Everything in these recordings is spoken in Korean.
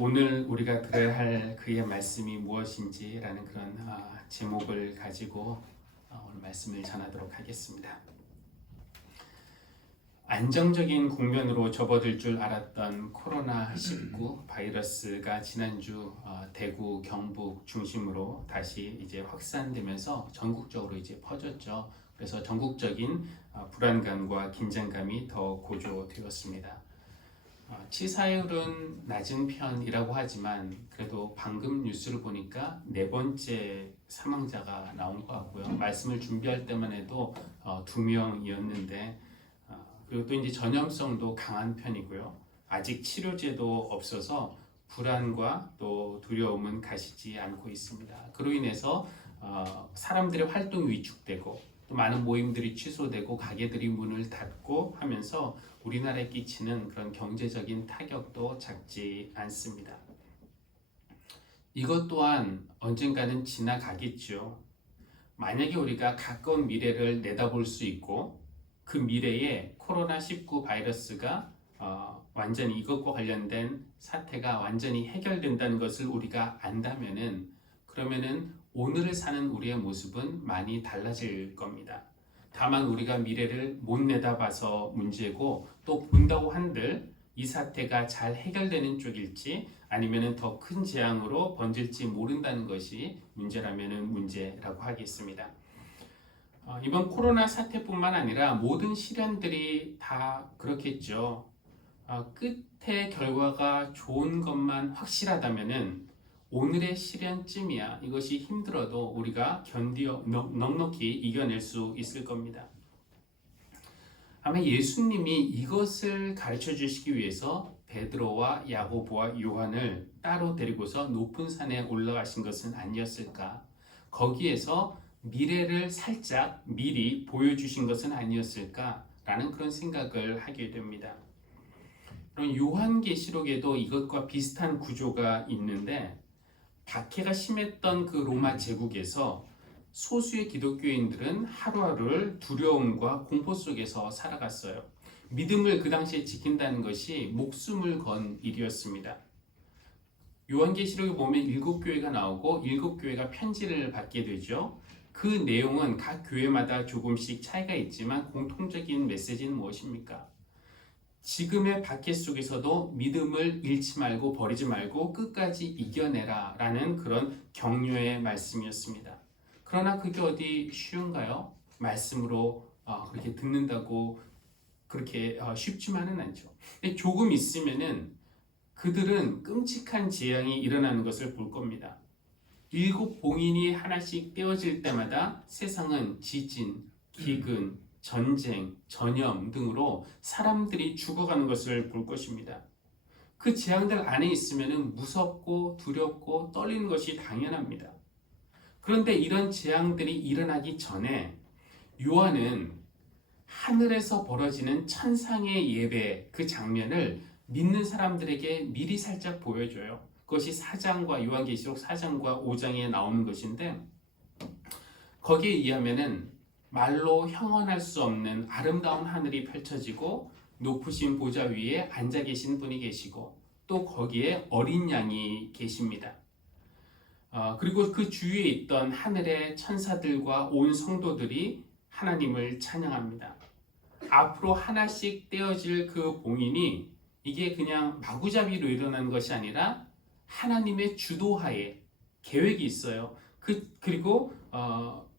오늘 우리가 들어야 할 그의 말씀이 무엇인지라는 그런 제목을 가지고 오늘 말씀을 전하도록 하겠습니다. 안정적인 국면으로 접어들 줄 알았던 코로나19 바이러스가 지난주 대구, 경북 중심으로 다시 이제 확산되면서 전국적으로 이제 퍼졌죠. 그래서 전국적인 불안감과 긴장감이 더 고조되었습니다. 치사율은 낮은 편이라고 하지만 그래도 방금 뉴스를 보니까 4번째 사망자가 나온 것 같고요. 말씀을 준비할 때만 해도 2명이었는데 그리고 또 이제 전염성도 강한 편이고요. 아직 치료제도 없어서 불안과 또 두려움은 가시지 않고 있습니다. 그로 인해서 사람들의 활동이 위축되고 또 많은 모임들이 취소되고 가게들이 문을 닫고 하면서 우리나라에 끼치는 그런 경제적인 타격도 작지 않습니다. 이것 또한 언젠가는 지나가겠죠. 만약에 우리가 가까운 미래를 내다볼 수 있고 그 미래에 코로나19 바이러스가 완전히 이것과 관련된 사태가 완전히 해결된다는 것을 우리가 안다면은 그러면은 오늘을 사는 우리의 모습은 많이 달라질 겁니다. 다만 우리가 미래를 못 내다봐서 문제고 또 본다고 한들 이 사태가 잘 해결되는 쪽일지 아니면은 더 큰 재앙으로 번질지 모른다는 것이 문제라면은 문제라고 하겠습니다. 이번 코로나 사태뿐만 아니라 모든 시련들이 다 그렇겠죠. 끝의 결과가 좋은 것만 확실하다면은 오늘의 시련쯤이야 이것이 힘들어도 우리가 넉넉히 이겨낼 수 있을 겁니다. 아마 예수님이 이것을 가르쳐 주시기 위해서 베드로와 야고보와 요한을 따로 데리고서 높은 산에 올라가신 것은 아니었을까? 거기에서 미래를 살짝 미리 보여주신 것은 아니었을까라는 그런 생각을 하게 됩니다. 그럼 요한계시록에도 이것과 비슷한 구조가 있는데 박해가 심했던 그 로마 제국에서 소수의 기독교인들은 하루하루를 두려움과 공포 속에서 살아갔어요. 믿음을 그 당시에 지킨다는 것이 목숨을 건 일이었습니다. 요한계시록에 보면 7교회가 나오고 7교회가 편지를 받게 되죠. 그 내용은 각 교회마다 조금씩 차이가 있지만 공통적인 메시지는 무엇입니까? 지금의 박해 속에서도 믿음을 잃지 말고 버리지 말고 끝까지 이겨내라 라는 그런 격려의 말씀이었습니다. 그러나 그게 어디 쉬운가요? 말씀으로 그렇게 듣는다고 그렇게 쉽지만은 않죠. 근데 조금 있으면은 그들은 끔찍한 재앙이 일어나는 것을 볼 겁니다. 7 봉인이 하나씩 떼어질 때마다 세상은 지진, 기근, 전쟁, 전염 등으로 사람들이 죽어가는 것을 볼 것입니다. 그 재앙들 안에 있으면 무섭고 두렵고 떨리는 것이 당연합니다. 그런데 이런 재앙들이 일어나기 전에 요한은 하늘에서 벌어지는 천상의 예배 그 장면을 믿는 사람들에게 미리 살짝 보여줘요. 그것이 4장과 요한계시록 4장과 5장에 나오는 것인데 거기에 의하면은 말로 형언할 수 없는 아름다운 하늘이 펼쳐지고 높으신 보좌 위에 앉아 계신 분이 계시고 또 거기에 어린 양이 계십니다. 그리고 그 주위에 있던 하늘의 천사들과 온 성도들이 하나님을 찬양합니다. 앞으로 하나씩 떼어질 그 봉인이 이게 그냥 마구잡이로 일어나는 것이 아니라 하나님의 주도하에 계획이 있어요. 그리고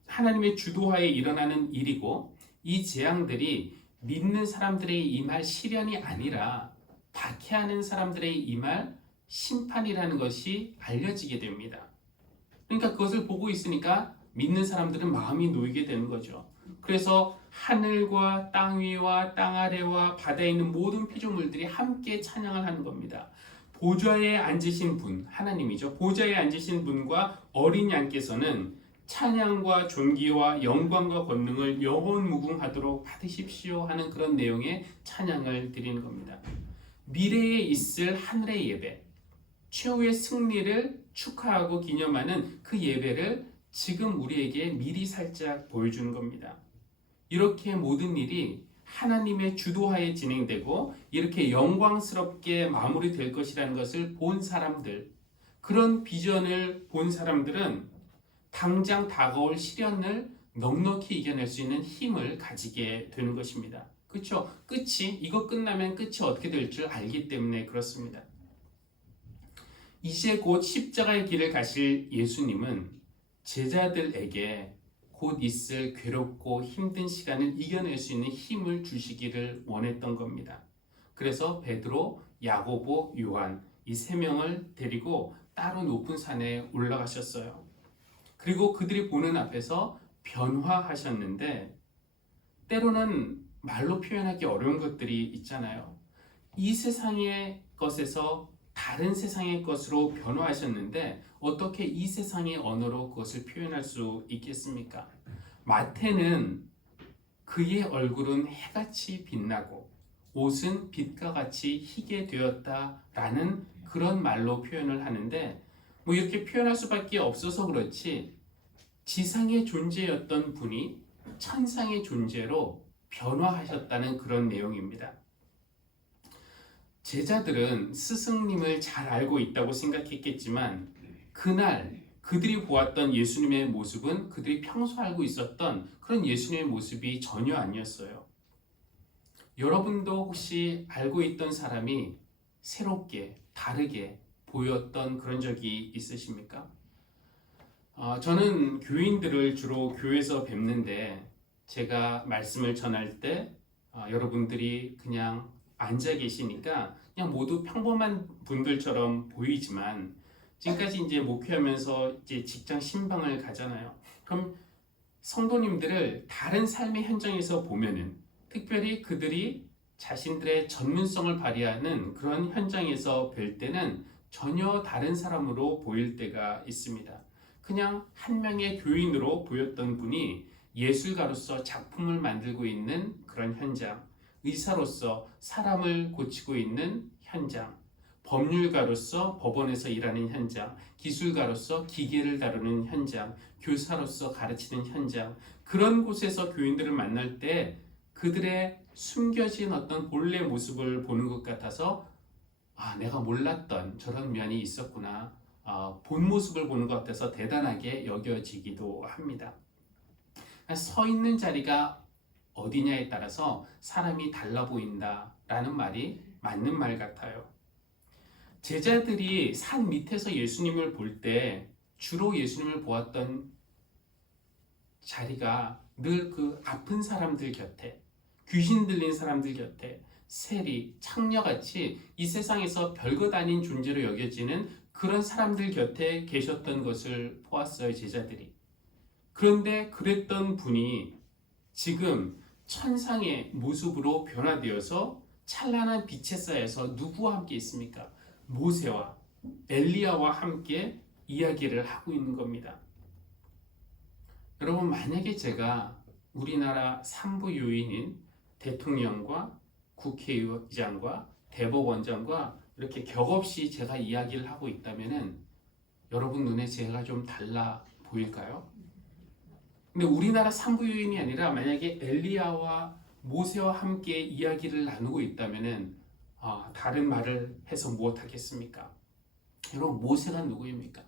하나님의 주도하에 일어나는 일이고 이 재앙들이 믿는 사람들의 임할 시련이 아니라 박해하는 사람들의 임할 심판이라는 것이 알려지게 됩니다. 그러니까 그것을 보고 있으니까 믿는 사람들은 마음이 놓이게 되는 거죠. 그래서 하늘과 땅 위와 땅 아래와 바다에 있는 모든 피조물들이 함께 찬양을 하는 겁니다. 보좌에 앉으신 분, 하나님이죠. 보좌에 앉으신 분과 어린 양께서는 찬양과 존귀와 영광과 권능을 영원무궁하도록 받으십시오 하는 그런 내용의 찬양을 드리는 겁니다. 미래에 있을 하늘의 예배, 최후의 승리를 축하하고 기념하는 그 예배를 지금 우리에게 미리 살짝 보여주는 겁니다. 이렇게 모든 일이 하나님의 주도하에 진행되고 이렇게 영광스럽게 마무리될 것이라는 것을 본 사람들, 그런 비전을 본 사람들은 당장 다가올 시련을 넉넉히 이겨낼 수 있는 힘을 가지게 되는 것입니다. 그렇죠? 이거 끝나면 끝이 어떻게 될 줄 알기 때문에 그렇습니다. 이제 곧 십자가의 길을 가실 예수님은 제자들에게 곧 있을 괴롭고 힘든 시간을 이겨낼 수 있는 힘을 주시기를 원했던 겁니다. 그래서 베드로, 야고보, 요한 이 세 명을 데리고 따로 높은 산에 올라가셨어요. 그리고 그들이 보는 앞에서 변화하셨는데 때로는 말로 표현하기 어려운 것들이 있잖아요. 이 세상의 것에서 다른 세상의 것으로 변화하셨는데 어떻게 이 세상의 언어로 그것을 표현할 수 있겠습니까? 마태는 그의 얼굴은 해같이 빛나고 옷은 빛과 같이 희게 되었다라는 그런 말로 표현을 하는데 이렇게 표현할 수밖에 없어서 그렇지 지상의 존재였던 분이 천상의 존재로 변화하셨다는 그런 내용입니다. 제자들은 스승님을 잘 알고 있다고 생각했겠지만 그날 그들이 보았던 예수님의 모습은 그들이 평소 알고 있었던 그런 예수님의 모습이 전혀 아니었어요. 여러분도 혹시 알고 있던 사람이 새롭게 다르게 보였던 그런 적이 있으십니까? 저는 교인들을 주로 교회에서 뵙는데 제가 말씀을 전할 때 여러분들이 그냥 앉아 계시니까 그냥 모두 평범한 분들처럼 보이지만 지금까지 이제 목회하면서 이제 직장 신방을 가잖아요. 그럼 성도님들을 다른 삶의 현장에서 보면은 특별히 그들이 자신들의 전문성을 발휘하는 그런 현장에서 뵐 때는 전혀 다른 사람으로 보일 때가 있습니다. 그냥 한 명의 교인으로 보였던 분이 예술가로서 작품을 만들고 있는 그런 현장, 의사로서 사람을 고치고 있는 현장, 법률가로서 법원에서 일하는 현장, 기술가로서 기계를 다루는 현장, 교사로서 가르치는 현장, 그런 곳에서 교인들을 만날 때 그들의 숨겨진 어떤 본래 모습을 보는 것 같아서 내가 몰랐던 저런 면이 있었구나, 본 모습을 보는 것 같아서 대단하게 여겨지기도 합니다. 서 있는 자리가 어디냐에 따라서 사람이 달라 보인다라는 말이 맞는 말 같아요. 제자들이 산 밑에서 예수님을 볼 때 주로 예수님을 보았던 자리가 늘 그 아픈 사람들 곁에, 귀신 들린 사람들 곁에, 세리, 창녀같이 이 세상에서 별것 아닌 존재로 여겨지는 그런 사람들 곁에 계셨던 것을 보았어요, 제자들이. 그런데 그랬던 분이 지금 천상의 모습으로 변화되어서 찬란한 빛에 쌓여서 누구와 함께 있습니까? 모세와 엘리야와 함께 이야기를 하고 있는 겁니다. 여러분, 만약에 제가 우리나라 산부 요인인 대통령과 국회의장과 대법원장과 이렇게 격없이 제가 이야기를 하고 있다면은 여러분 눈에 제가 좀 달라 보일까요? 근데 우리나라 산부 요인이 아니라 만약에 엘리야와 모세와 함께 이야기를 나누고 있다면은 다른 말을 해서 무엇하겠습니까? 여러분, 모세가 누구입니까?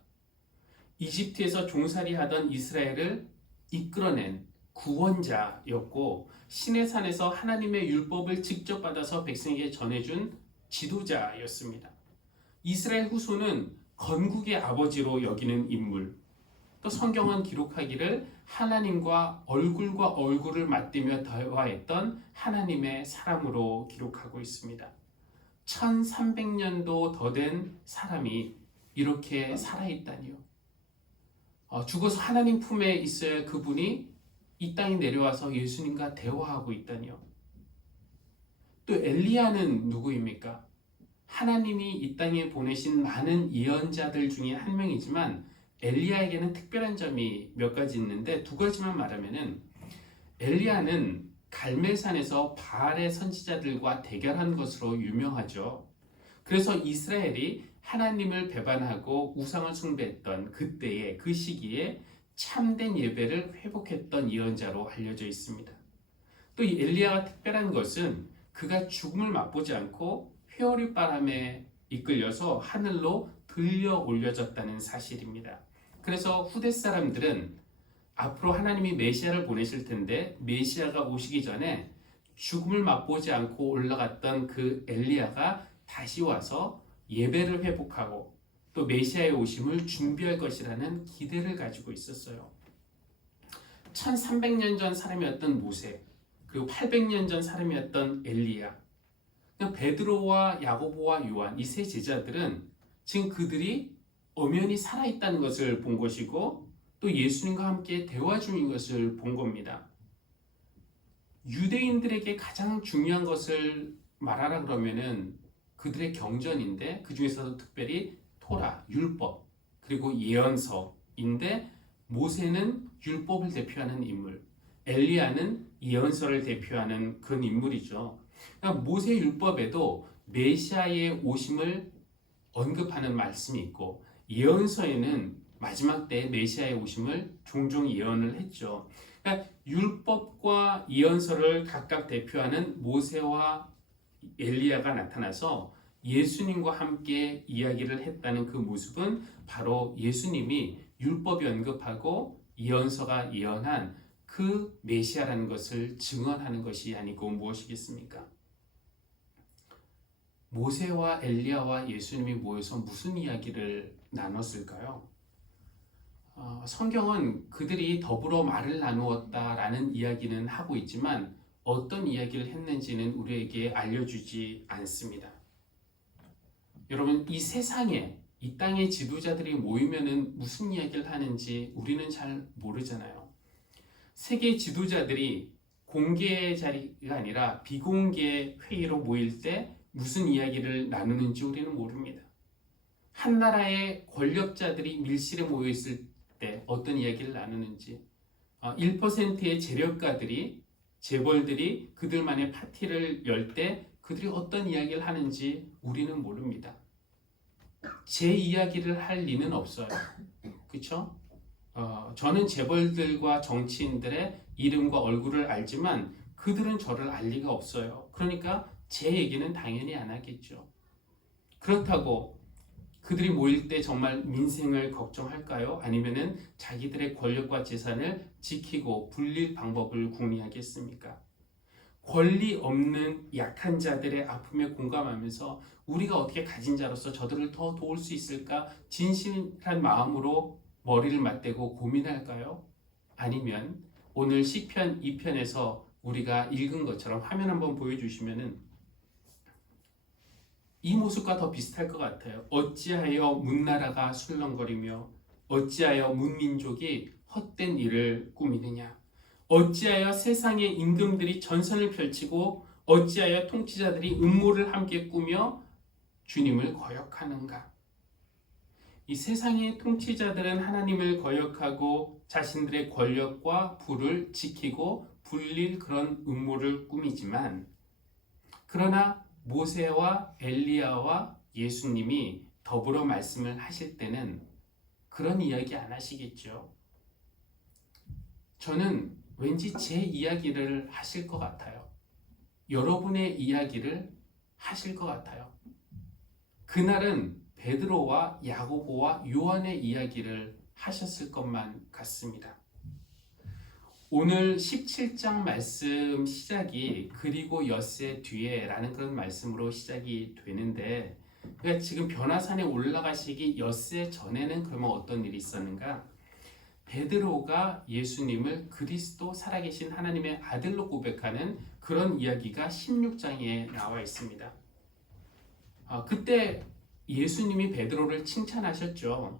이집트에서 종살이 하던 이스라엘을 이끌어낸 구원자였고 시내산에서 하나님의 율법을 직접 받아서 백성에게 전해준 지도자였습니다. 이스라엘 후손은 건국의 아버지로 여기는 인물, 또 성경은 기록하기를 하나님과 얼굴과 얼굴을 맞대며 대화했던 하나님의 사람으로 기록하고 있습니다. 1300년도 더 된 사람이 이렇게 살아있다니요. 죽어서 하나님 품에 있어야 그분이 이 땅에 내려와서 예수님과 대화하고 있다니요. 또 엘리야는 누구입니까? 하나님이 이 땅에 보내신 많은 예언자들 중에 한 명이지만 엘리야에게는 특별한 점이 몇 가지 있는데 두 가지만 말하면은 엘리야는 갈멜산에서 바알의 선지자들과 대결한 것으로 유명하죠. 그래서 이스라엘이 하나님을 배반하고 우상을 숭배했던 그때의 그 시기에 참된 예배를 회복했던 예언자로 알려져 있습니다. 또 이 엘리야가 특별한 것은 그가 죽음을 맛보지 않고 회오리 바람에 이끌려서 하늘로 들려 올려졌다는 사실입니다. 그래서 후대 사람들은 앞으로 하나님이 메시아를 보내실 텐데 메시아가 오시기 전에 죽음을 맛보지 않고 올라갔던 그 엘리야가 다시 와서 예배를 회복하고 또 메시아의 오심을 준비할 것이라는 기대를 가지고 있었어요. 1300년 전 사람이었던 모세, 그리고 800년 전 사람이었던 엘리야, 베드로와 야고보와 요한 이 세 제자들은 지금 그들이 엄연히 살아있다는 것을 본 것이고 또 예수님과 함께 대화 중인 것을 본 겁니다. 유대인들에게 가장 중요한 것을 말하라 그러면은 그들의 경전인데 그 중에서도 특별히 토라, 율법, 그리고 예언서인데 모세는 율법을 대표하는 인물, 엘리야는 예언서를 대표하는 그런 인물이죠. 그러니까 모세 율법에도 메시아의 오심을 언급하는 말씀이 있고 예언서에는 마지막 때 메시아의 오심을 종종 예언을 했죠. 그러니까 율법과 예언서를 각각 대표하는 모세와 엘리야가 나타나서 예수님과 함께 이야기를 했다는 그 모습은 바로 예수님이 율법이 언급하고 예언서가 예언한 그 메시아라는 것을 증언하는 것이 아니고 무엇이겠습니까? 모세와 엘리야와 예수님이 모여서 무슨 이야기를 나눴을까요? 성경은 그들이 더불어 말을 나누었다라는 이야기는 하고 있지만 어떤 이야기를 했는지는 우리에게 알려주지 않습니다. 여러분, 이 세상에 이 땅의 지도자들이 모이면은 무슨 이야기를 하는지 우리는 잘 모르잖아요. 세계 지도자들이 공개 자리가 아니라 비공개 회의로 모일 때 무슨 이야기를 나누는지 우리는 모릅니다. 한 나라의 권력자들이 밀실에 모여 있을 때 어떤 이야기를 나누는지, 1%의 재력가들이 재벌들이 그들만의 파티를 열 때 그들이 어떤 이야기를 하는지 우리는 모릅니다. 제 이야기를 할 리는 없어요. 그렇죠? 저는 재벌들과 정치인들의 이름과 얼굴을 알지만 그들은 저를 알 리가 없어요. 그러니까 제 얘기는 당연히 안 하겠죠. 그렇다고 그들이 모일 때 정말 민생을 걱정할까요? 아니면은 자기들의 권력과 재산을 지키고 불릴 방법을 궁리하겠습니까? 권리 없는 약한 자들의 아픔에 공감하면서 우리가 어떻게 가진 자로서 저들을 더 도울 수 있을까? 진실한 마음으로 머리를 맞대고 고민할까요? 아니면 오늘 시편 2편에서 우리가 읽은 것처럼 화면 한번 보여주시면은 이 모습과 더 비슷할 것 같아요. 어찌하여 문나라가 술렁거리며 어찌하여 문민족이 헛된 일을 꾸미느냐. 어찌하여 세상의 임금들이 전선을 펼치고 어찌하여 통치자들이 음모를 함께 꾸며 주님을 거역하는가. 이 세상의 통치자들은 하나님을 거역하고 자신들의 권력과 부를 지키고 불릴 그런 음모를 꾸미지만 그러나 모세와 엘리야와 예수님이 더불어 말씀을 하실 때는 그런 이야기 안 하시겠죠. 저는 왠지 제 이야기를 하실 것 같아요. 여러분의 이야기를 하실 것 같아요. 그날은 베드로와 야고보와 요한의 이야기를 하셨을 것만 같습니다. 오늘 17장 말씀 시작이 그리고 엿새 뒤에 라는 그런 말씀으로 시작이 되는데 그러니까 지금 변화산에 올라가시기 엿새 전에는 그러면 어떤 일이 있었는가? 베드로가 예수님을 그리스도 살아계신 하나님의 아들로 고백하는 그런 이야기가 16장에 나와 있습니다. 그때 예수님이 베드로를 칭찬하셨죠.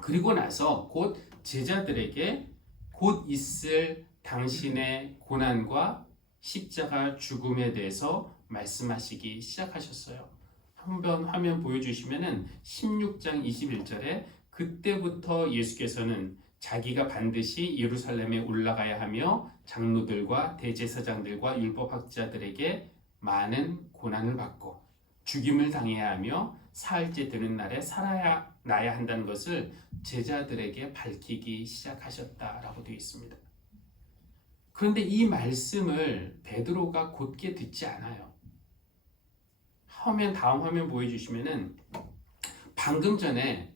그리고 나서 곧 제자들에게 곧 있을 당신의 고난과 십자가 죽음에 대해서 말씀하시기 시작하셨어요. 한번 화면 보여주시면은 16장 21절에 그때부터 예수께서는 자기가 반드시 예루살렘에 올라가야 하며 장로들과 대제사장들과 율법학자들에게 많은 고난을 받고 죽임을 당해야 하며 사흘째 되는 날에 살아나야 한다는 것을 제자들에게 밝히기 시작하셨다라고 되어 있습니다. 그런데 이 말씀을 베드로가 곧게 듣지 않아요. 다음 화면 보여주시면은 방금 전에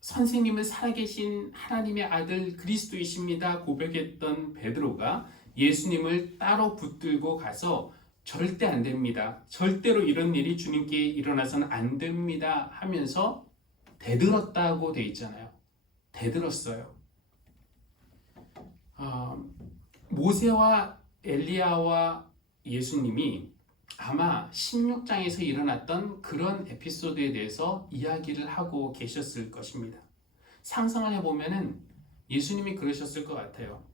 선생님은 살아계신 하나님의 아들 그리스도이십니다 고백했던 베드로가 예수님을 따로 붙들고 가서 절대 안 됩니다. 절대로 이런 일이 주님께 일어나서는 안 됩니다 하면서 대들었다고 돼 있잖아요. 대들었어요. 모세와 엘리야와 예수님이 아마 16장에서 일어났던 그런 에피소드에 대해서 이야기를 하고 계셨을 것입니다. 상상을 해보면은 예수님이 그러셨을 것 같아요.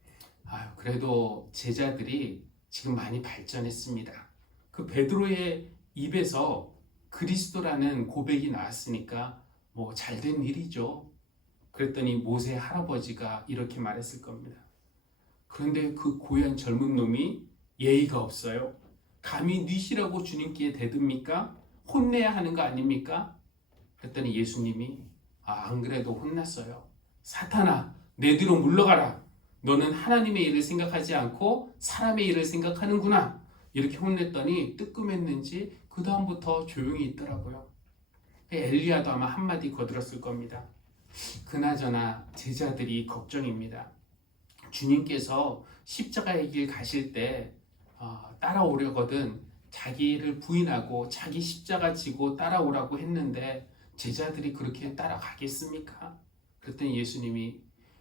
그래도 제자들이 지금 많이 발전했습니다. 그 베드로의 입에서 그리스도라는 고백이 나왔으니까 뭐 잘된 일이죠. 그랬더니 모세 할아버지가 이렇게 말했을 겁니다. 그런데 그 고얀 젊은 놈이 예의가 없어요. 감히 니시라고 주님께 대듭니까? 혼내야 하는 거 아닙니까? 그랬더니 예수님이 안 그래도 혼났어요. 사탄아, 내 뒤로 물러가라. 너는 하나님의 일을 생각하지 않고 사람의 일을 생각하는구나. 이렇게 혼냈더니 뜨끔했는지 그 다음부터 조용히 있더라고요. 엘리야도 아마 한마디 거들었을 겁니다. 그나저나 제자들이 걱정입니다. 주님께서 십자가의 길 가실 때 따라오려거든 자기를 부인하고 자기 십자가 지고 따라오라고 했는데 제자들이 그렇게 따라가겠습니까? 그랬더니 예수님이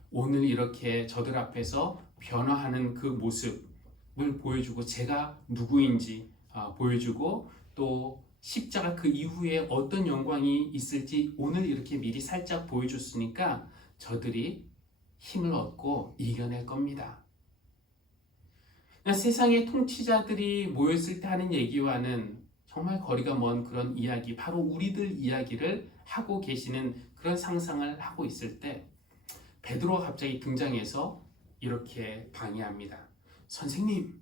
오늘 이렇게 저들 앞에서 변화하는 그 모습을 보여주고 제가 누구인지 보여주고 또 십자가 그 이후에 어떤 영광이 있을지 오늘 이렇게 미리 살짝 보여줬으니까 저들이 힘을 얻고 이겨낼 겁니다. 세상의 통치자들이 모였을 때 하는 얘기와는 정말 거리가 먼 그런 이야기, 바로 우리들 이야기를 하고 계시는 그런 상상을 하고 있을 때 베드로가 갑자기 등장해서 이렇게 방해합니다. 선생님,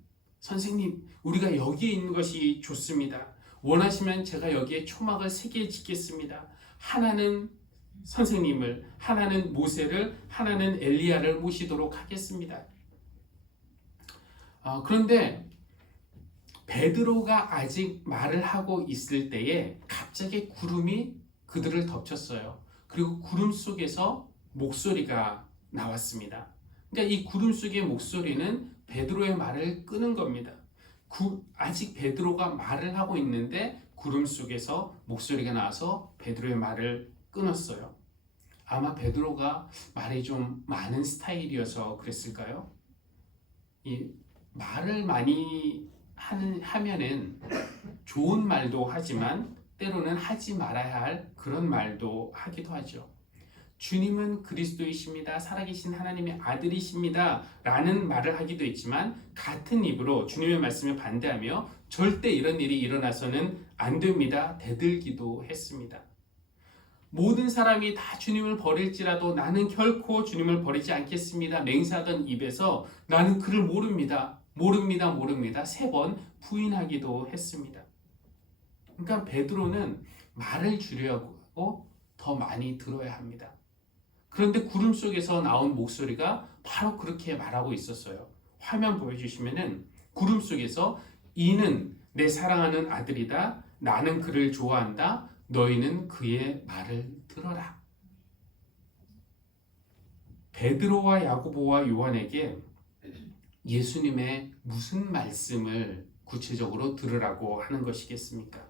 우리가 여기에 있는 것이 좋습니다. 원하시면 제가 여기에 초막을 3개 짓겠습니다. 하나는 선생님을, 하나는 모세를, 하나는 엘리야를 모시도록 하겠습니다. 그런데 베드로가 아직 말을 하고 있을 때에 갑자기 구름이 그들을 덮쳤어요. 그리고 구름 속에서 목소리가 나왔습니다. 그러니까 이 구름 속의 목소리는 베드로의 말을 끄는 겁니다. 아직 베드로가 말을 하고 있는데 구름 속에서 목소리가 나와서 베드로의 말을 끊었어요. 아마 베드로가 말이 좀 많은 스타일이어서 그랬을까요? 이 말을 많이 하면은 좋은 말도 하지만 때로는 하지 말아야 할 그런 말도 하기도 하죠. 주님은 그리스도이십니다. 살아계신 하나님의 아들이십니다. 라는 말을 하기도 했지만 같은 입으로 주님의 말씀에 반대하며 절대 이런 일이 일어나서는 안 됩니다. 대들기도 했습니다. 모든 사람이 다 주님을 버릴지라도 나는 결코 주님을 버리지 않겠습니다. 맹세하던 입에서 나는 그를 모릅니다. 3번 부인하기도 했습니다. 그러니까 베드로는 말을 줄이려고 더 많이 들어야 합니다. 그런데 구름 속에서 나온 목소리가 바로 그렇게 말하고 있었어요. 화면 보여주시면은 구름 속에서 이는 내 사랑하는 아들이다. 나는 그를 좋아한다. 너희는 그의 말을 들어라. 베드로와 야고보와 요한에게 예수님의 무슨 말씀을 구체적으로 들으라고 하는 것이겠습니까?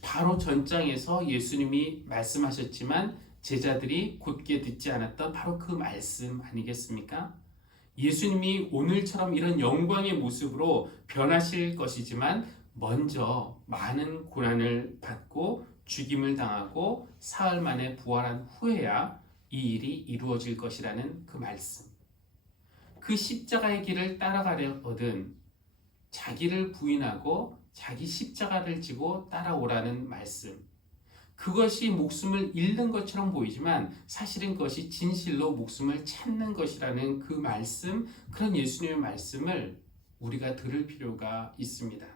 바로 전장에서 예수님이 말씀하셨지만 제자들이 곧게 듣지 않았던 바로 그 말씀 아니겠습니까? 예수님이 오늘처럼 이런 영광의 모습으로 변하실 것이지만 먼저 많은 고난을 받고 죽임을 당하고 사흘 만에 부활한 후에야 이 일이 이루어질 것이라는 그 말씀. 그 십자가의 길을 따라가려거든 자기를 부인하고 자기 십자가를 지고 따라오라는 말씀. 그것이 목숨을 잃는 것처럼 보이지만 사실은 그것이 진실로 목숨을 찾는 것이라는 그 말씀, 그런 예수님의 말씀을 우리가 들을 필요가 있습니다.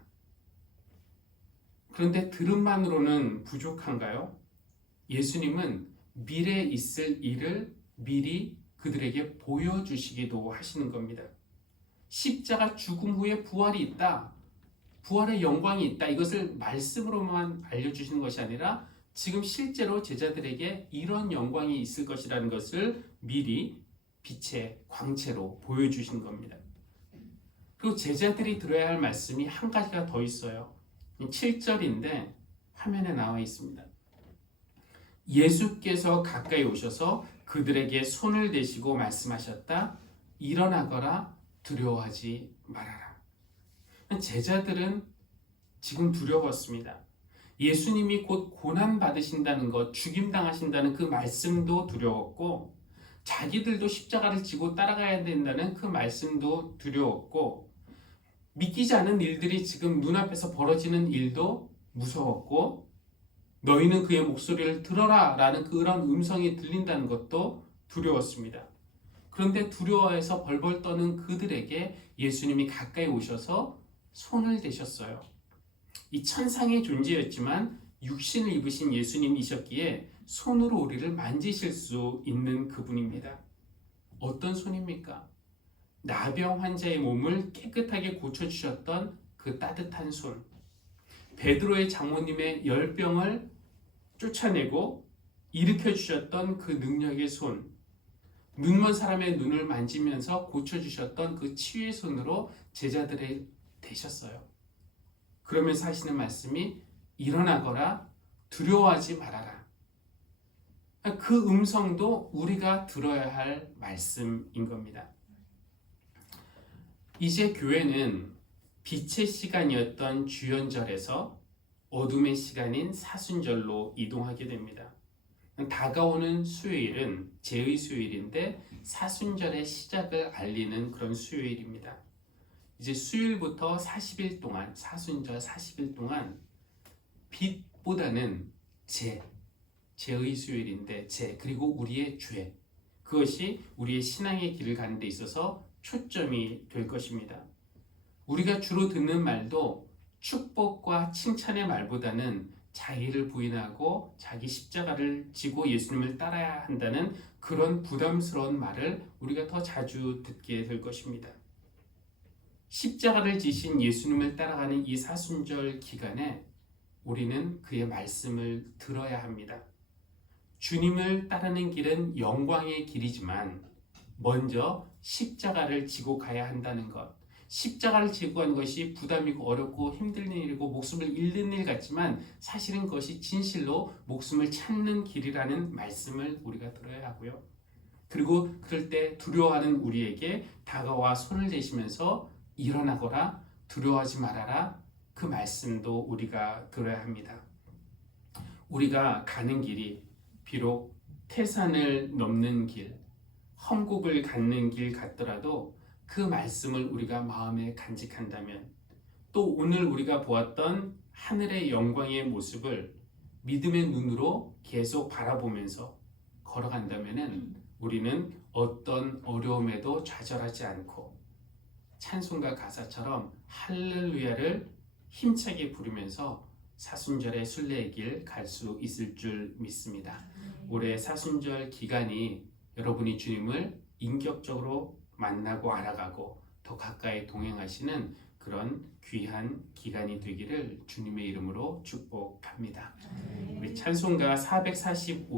그런데 들음만으로는 부족한가요? 예수님은 미래에 있을 일을 미리 그들에게 보여주시기도 하시는 겁니다. 십자가 죽음 후에 부활이 있다. 부활의 영광이 있다. 이것을 말씀으로만 알려주시는 것이 아니라 지금 실제로 제자들에게 이런 영광이 있을 것이라는 것을 미리 빛의 광채로 보여주신 겁니다. 그리고 제자들이 들어야 할 말씀이 한 가지가 더 있어요. 7절인데 화면에 나와 있습니다. 예수께서 가까이 오셔서 그들에게 손을 대시고 말씀하셨다. 일어나거라, 두려워하지 말아라. 제자들은 지금 두려웠습니다. 예수님이 곧 고난 받으신다는 것, 죽임 당하신다는 그 말씀도 두려웠고, 자기들도 십자가를 지고 따라가야 된다는 그 말씀도 두려웠고, 믿기지 않은 일들이 지금 눈앞에서 벌어지는 일도 무서웠고, 너희는 그의 목소리를 들어라 라는 그런 음성이 들린다는 것도 두려웠습니다. 그런데 두려워해서 벌벌 떠는 그들에게 예수님이 가까이 오셔서 손을 대셨어요. 이 천상의 존재였지만 육신을 입으신 예수님이셨기에 손으로 우리를 만지실 수 있는 그분입니다. 어떤 손입니까? 나병 환자의 몸을 깨끗하게 고쳐주셨던 그 따뜻한 손. 베드로의 장모님의 열병을 쫓아내고 일으켜주셨던 그 능력의 손. 눈먼 사람의 눈을 만지면서 고쳐주셨던 그 치유의 손으로 제자들의 되셨어요. 그러면서 하시는 말씀이 일어나거라, 두려워하지 말아라. 그 음성도 우리가 들어야 할 말씀인 겁니다. 이제 교회는 빛의 시간이었던 주연절에서 어둠의 시간인 사순절로 이동하게 됩니다. 다가오는 수요일은 제의 수요일인데 사순절의 시작을 알리는 그런 수요일입니다. 이제 수요일부터 40일 동안, 사순절 40일 동안 빛보다는 제의 수요일인데 그리고 우리의 죄, 그것이 우리의 신앙의 길을 가는 데 있어서 초점이 될 것입니다. 우리가 주로 듣는 말도 축복과 칭찬의 말보다는 자기를 부인하고 자기 십자가를 지고 예수님을 따라야 한다는 그런 부담스러운 말을 우리가 더 자주 듣게 될 것입니다. 십자가를 지신 예수님을 따라가는 이 사순절 기간에 우리는 그의 말씀을 들어야 합니다. 주님을 따르는 길은 영광의 길이지만 먼저 십자가를 지고 가야 한다는 것. 십자가를 지고 가는 것이 부담이고 어렵고 힘든 일이고 목숨을 잃는 일 같지만 사실은 그것이 진실로 목숨을 찾는 길이라는 말씀을 우리가 들어야 하고요. 그리고 그럴 때 두려워하는 우리에게 다가와 손을 대시면서 일어나거라, 두려워하지 말아라, 그 말씀도 우리가 들어야 합니다. 우리가 가는 길이 비록 태산을 넘는 길, 험곡을 갖는 길 같더라도 그 말씀을 우리가 마음에 간직한다면, 또 오늘 우리가 보았던 하늘의 영광의 모습을 믿음의 눈으로 계속 바라보면서 걸어간다면 우리는 어떤 어려움에도 좌절하지 않고 찬송가 가사처럼 할렐루야를 힘차게 부르면서 사순절의 순례의 길 갈 수 있을 줄 믿습니다. 올해 사순절 기간이 여러분이 주님을 인격적으로 만나고 알아가고 더 가까이 동행하시는 그런 귀한 기간이 되기를 주님의 이름으로 축복합니다. 우리 찬송가 445